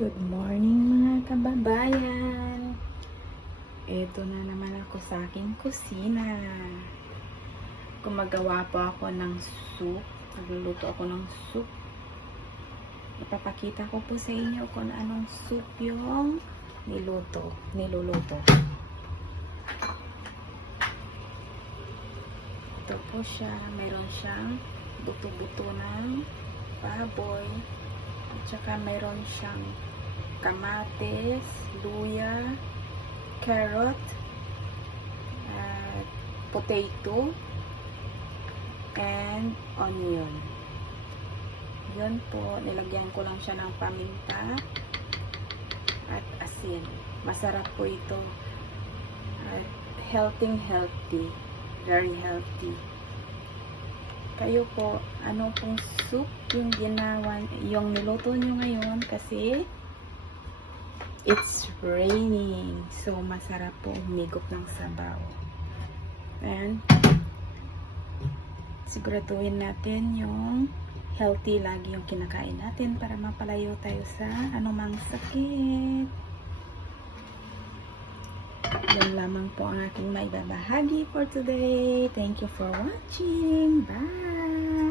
Good morning mga kababayan. Ito na naman ako sa aking kusina. Gumagawa po ako ng soup. Nagluluto ako ng soup. Ipapakita ko po sa inyo kung anong soup yung niluluto. Ito po siya. Meron siyang buto-buto ng baboy. At saka meron siyang kamatis, luya, carrot, at potato, and onion. Yun po, nilagyan ko lang siya ng paminta at asin. Masarap po ito. At healthy. Very healthy. Kayo po, ano pong soup yung niluto nyo ngayon kasi it's raining. So, masarap po umigop ng sabaw. And, siguraduhin natin yung healthy lagi yung kinakain natin para mapalayo tayo sa anumang sakit. Yan lamang po ang aking maibabahagi for today. Thank you for watching. Bye!